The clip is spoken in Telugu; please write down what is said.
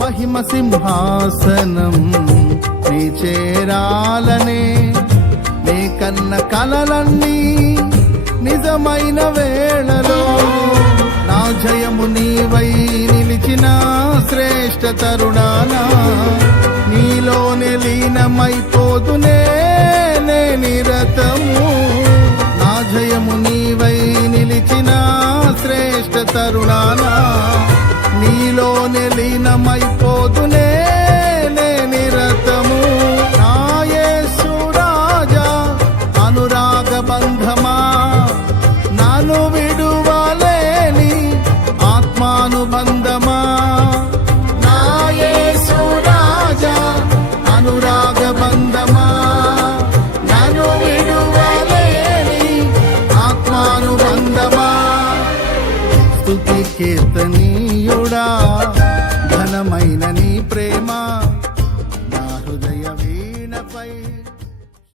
మహిమ సింహాసనం నీ చేరాలనే నీ కన్న కలలన్నీ నిజమైన వేళలో నా జయము నీవై నిలిచిన శ్రేష్ఠ తరుణానా నీలోనే లీనమైపోతునే నే నిరతము నా జయము నీవై నిలిచిన శ్రేష్ఠ తరుణానా నీలోనే లీనమైపోతునే నే నిరతము నా యేసు రాజా అనురాగ బంధమా నన్ను విడువలేని ఆత్మానుబంధమా నా యేసు రాజా అనురాగ బంధమా నన్ను విడువలేని ఆత్మానుబంధమా స్తుతి కీర్తనీయుడా ఘనమైన నీ ప్రేమ నా హృదయ వీణపై